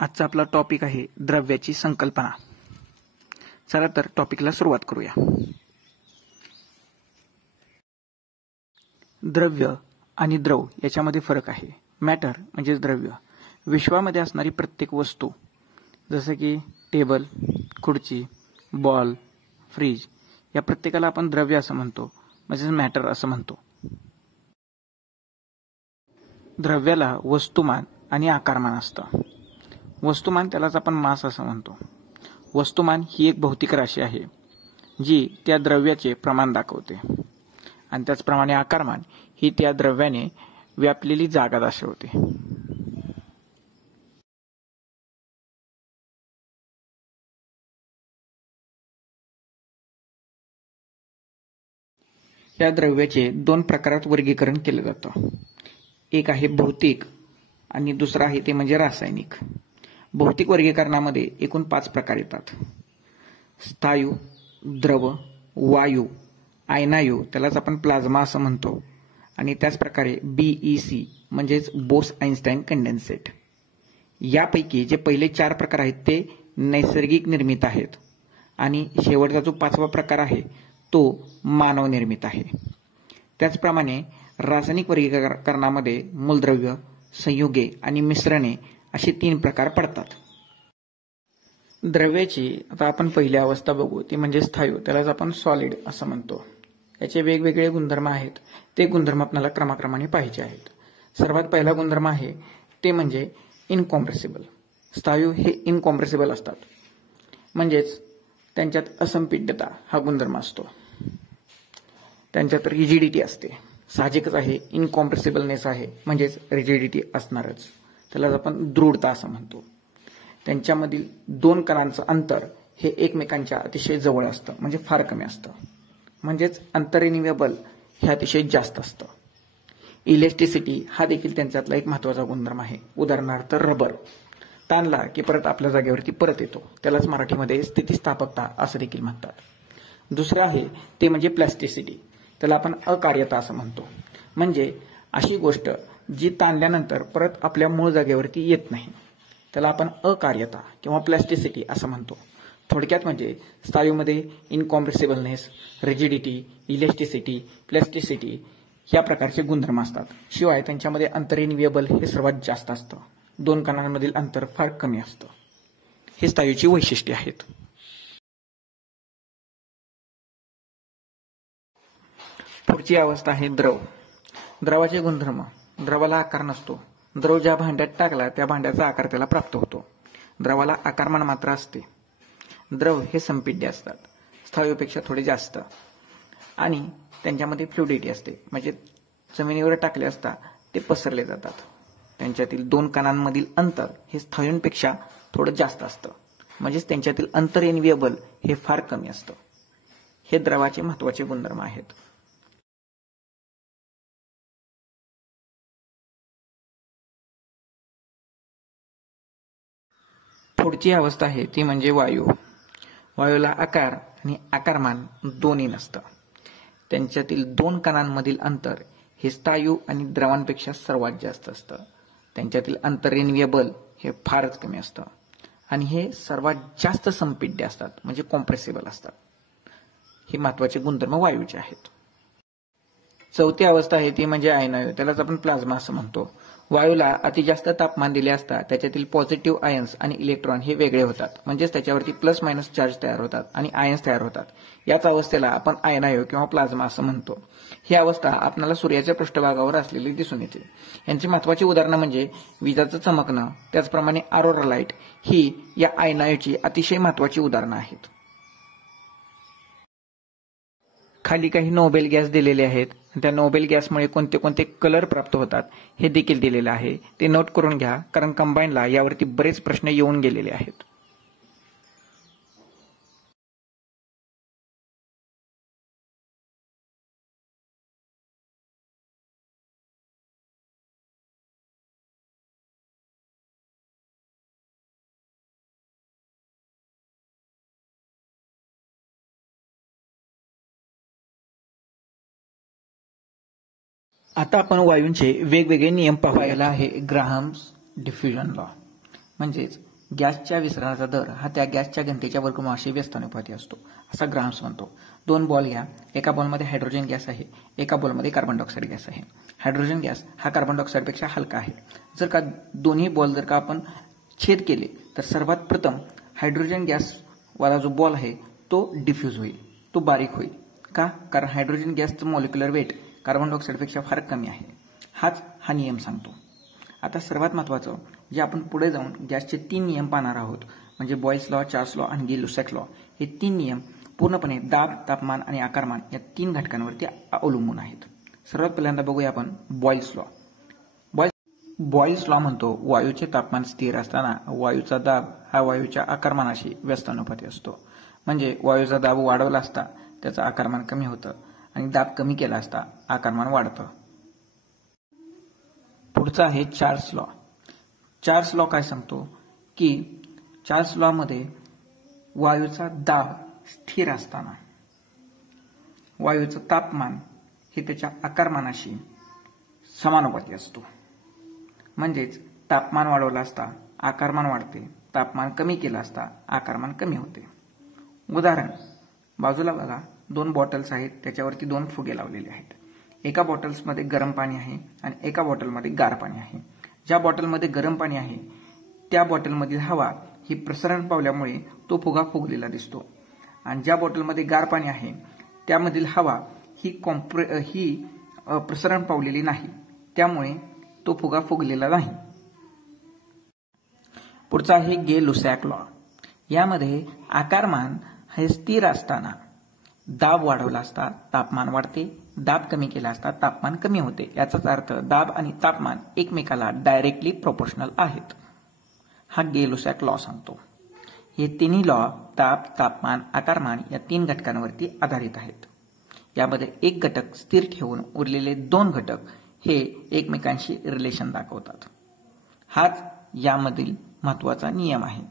आजचा आपला टॉपिक आहे द्रव्याची संकल्पना। चला तर टॉपिकला सुरुवात करूया। द्रव्य आणि द्रव याच्यामध्ये फरक आहे। मॅटर म्हणजे द्रव्य, विश्वामध्ये असणारी प्रत्येक वस्तू, जसे की टेबल, खुर्ची, बॉल, फ्रीज, या प्रत्येकाला आपण द्रव्य असं म्हणतो, म्हणजे मॅटर असं म्हणतो। द्रव्याला वस्तुमान आणि आकारमान असतं। वस्तुमान त्यालाच आपण मास असं म्हणतो। वस्तुमान ही एक भौतिक राशी आहे जी त्या द्रव्याचे प्रमाण दाखवते, आणि त्याचप्रमाणे आकारमान ही त्या द्रव्याने व्यापलेली जागा दर्शवते। या द्रव्याचे दोन प्रकारात वर्गीकरण केले जातं। एक आहे भौतिक आणि दुसरा आहे ते म्हणजे रासायनिक। भौतिक वर्गीकरणामध्ये एकूण 5 प्रकार येतात। स्थायू, द्रव, वायू, आयनायू, त्यालाच आपण प्लाझ्मा असं म्हणतो, आणि त्याच प्रकारे BEC म्हणजेच बोस-आइन्स्टाईन कंडेन्सेट। यापैकी जे पहिले 4 प्रकार आहेत ते नैसर्गिक निर्मित आहेत, आणि शेवटचा जो 5वा प्रकार आहे तो मानव निर्मित आहे। त्याचप्रमाणे रासायनिक वर्गीकरणामध्ये मूलद्रव्य, संयुगे आणि मिश्रणे असे 3 प्रकार पडतात। द्रव्याची आता आपण पहिली अवस्था बघू, ती म्हणजे स्थायू, त्यालाच आपण सॉलिड असं म्हणतो। याचे वेगवेगळे गुणधर्म आहेत, ते गुणधर्म आपल्याला क्रमाक्रमाने पाहायचे आहेत। सर्वात पहिला गुणधर्म आहे ते म्हणजे इनकॉम्प्रेसिबल। स्थायू हे इनकॉम्प्रेसिबल असतात, म्हणजेच त्यांच्यात असंपिड्यता हा गुणधर्म असतो। त्यांच्यात रिजिडिटी असते, साहजिकच आहे, इनकॉम्प्रेसिबलनेस आहे म्हणजेच रिजिडिटी असणारच, त्यालाच आपण दृढता असं म्हणतो। त्यांच्यामधील 2 कणांचं अंतर हे एकमेकांच्या अतिशय जवळ असतं, म्हणजे फार कमी असतं, म्हणजेच अंतररिन्युएबल हे अतिशय जास्त असतं। इलेस्टिसिटी हा देखील त्यांच्यातला एक महत्वाचा गुणधर्म आहे। उदाहरणार्थ रबर ताणला की परत आपल्या जागेवरती परत येतो, त्यालाच मराठीमध्ये स्थितिस्थापकता असं देखील म्हणतात। दुसरं आहे ते म्हणजे प्लॅस्टिसिटी, त्याला आपण अकार्यता असं म्हणतो, म्हणजे अशी गोष्ट जी ताणल्यानंतर परत आपल्या मूळ जागेवरती येत नाही, त्याला आपण अकार्यता किंवा प्लॅस्टिसिटी असं म्हणतो। थोडक्यात म्हणजे स्थायूमध्ये इनकॉम्प्रेसिबलनेस, रिजिडिटी, इलेस्टिसिटी, प्लॅस्टिसिटी या प्रकारचे गुणधर्म असतात। शिवाय त्यांच्यामध्ये अंतररिन्युएबल हे सर्वात जास्त असतं, 2 कणांमधील अंतर फार कमी असतं। हे स्थायूची वैशिष्ट्ये आहेत। पुढची अवस्था आहे द्रव। द्रवाचे गुणधर्म: द्रवाला आकार नसतो। द्रव ज्या भांड्यात टाकला त्या भांड्याचा आकार त्याला प्राप्त होतो। द्रवाला आकारमान मात्र असते। द्रव हे संपिड्य असतात, स्थायूपेक्षा थोडे जास्त, आणि त्यांच्यामध्ये फ्लुइडिटी असते, म्हणजे जमिनीवर टाकले असता ते पसरले जातात। त्यांच्यातील 2 कणांमधील अंतर हे स्थायूंपेक्षा थोडं जास्त असतं, म्हणजेच त्यांच्यातील अंतररिन्युएबल हे फार कमी असतं। हे द्रवाचे महत्वाचे गुणधर्म आहेत। पुढची अवस्था आहे ती म्हणजे वायू। वायूला आकार आणि आकारमान दोन्ही नसतं। त्यांच्यातील 2 कणांमधील अंतर हे स्थायू आणि द्रवांपेक्षा सर्वात जास्त असतं। त्यांच्यातील अंतररिन्युएबल हे फारच कमी असतं, आणि हे सर्वात जास्त संपिड्य असतात, म्हणजे कॉम्प्रेसिबल असतात। हे महत्वाचे गुणधर्म वायूचे आहेत। चौथी अवस्था आहे ती म्हणजे आयनायू, त्यालाच आपण प्लाझ्मा असं म्हणतो। वायूला अति जास्त तापमान दिले असता त्याच्यातील पॉझिटिव्ह आयन्स आणि इलेक्ट्रॉन हे वेगळे होतात, म्हणजेच त्याच्यावरती प्लस मायनस चार्ज तयार होतात आणि आयन्स तयार होतात। याच अवस्थेला आपण आयनायू किंवा प्लाझ्मा असं म्हणतो। ही अवस्था आपल्याला सूर्याच्या पृष्ठभागावर असलेली दिसून येते। यांची महत्वाची उदाहरणं म्हणजे विजाचं चमकणं, त्याचप्रमाणे ऑरोरा लाईट ही या आयनायूची अतिशय महत्वाची उदाहरणं आहेत। खाली काही नोबेल गॅस दिलेले आहेत, त्या नोबेल गॅसमुळे कोणते कोणते कलर प्राप्त होतात हे देखील दिलेलं आहे, ते नोट करून घ्या, कारण कंबाईनला यावरती बरेच प्रश्न येऊन गेलेले आहेत। आता आपण वायूंचे वेगवेगळे नियम पाहायला आहे ग्राहम्स डिफ्युजन लॉ, म्हणजेच गॅसच्या विसरणाचा दर हा त्या गॅसच्या घनतेच्या वर्गमूळाशी व्यस्त अनुपाती असतो, असा ग्राम्स म्हणतो. 2 बॉल घ्या. एका बॉलमध्ये हायड्रोजन गॅस आहे, एका बॉलमध्ये कार्बन डायऑक्साईड गॅस आहे. हायड्रोजन गॅस हा कार्बन डायऑक्साईडपेक्षा हलका आहे. जर का दोन्ही बॉल जर का आपण छेद केले तर सर्वात प्रथम हायड्रोजन गॅस वाला जो बॉल आहे तो डिफ्यूज होईल, तो बारीक होईल. का? कारण हायड्रोजन गॅसचं मॉलिक्युलर वेट कार्बन डायऑक्साईडपेक्षा फार कमी आहे. हाच हा नियम सांगतो. आता सर्वात महत्त्वाचं जे आपण पुढे जाऊन गॅसचे 3 नियम पाहणार आहोत, म्हणजे बॉयल्स लॉ, चार्ल्स लॉ आणि गे-लुसॅक लॉ. हे 3 नियम पूर्णपणे दाब, तापमान आणि आकारमान या 3 घटकांवरती अवलंबून आहेत. सर्वात पहिल्यांदा बघूया आपण बॉयल्स लॉ. बॉयल्स लॉ म्हणतो वायूचे तापमान स्थिर असताना वायूचा दाब हा वायूच्या आकारमानाशी व्यस्त अनुपाती असतो. म्हणजे वायूचा दाब वाढवला असता त्याचं आकारमान कमी होतं आणि दाब कमी केला असता आकारमान वाढतं. पुढचा आहे चार्ल्स लॉ. चार्ल्स लॉ काय सांगतो की चार्ल्स लॉ मध्ये वायूचा दाब स्थिर असताना वायूचं तापमान हे त्याच्या आकारमानाशी समानुपाती असतो. म्हणजेच तापमान वाढवलं असता आकारमान वाढते, तापमान कमी केलं असता आकारमान कमी होते. उदाहरण, बाजूला बघा 2 बॉटल्स आहेत, त्याच्यावरती 2 फुगे लावलेले आहेत. एका बॉटल्समध्ये गरम पाणी आहे आणि एका बॉटलमध्ये गार पाणी आहे. ज्या बॉटलमध्ये गरम पाणी आहे त्या बॉटलमधील हवा ही प्रसरण पावल्यामुळे तो फुगा फुगलेला दिसतो, आणि ज्या बॉटलमध्ये गार पाणी आहे त्यामधील हवा ही प्रसरण पावलेली नाही, त्यामुळे तो फुगा फुगलेला नाही. पुढचा आहे गे-लुसॅक लॉ. यामध्ये आकारमान हे स्थिर असताना दाब वाढवला असता तापमान वाढते, दाब कमी केला असता तापमान कमी होते. याचाच अर्थ दाब आणि तापमान एकमेकाला डायरेक्टली प्रोपोर्शनल आहेत. हा गे-लुसॅक लॉ सांगतो. हे तिन्ही लॉ दाब, तापमान, आकारमान या 3 घटकांवरती आधारित आहेत. यामध्ये एक घटक स्थिर ठेवून उरलेले 2 घटक हे एकमेकांशी रिलेशन दाखवतात. हाच यामधील महत्त्वाचा नियम आहे.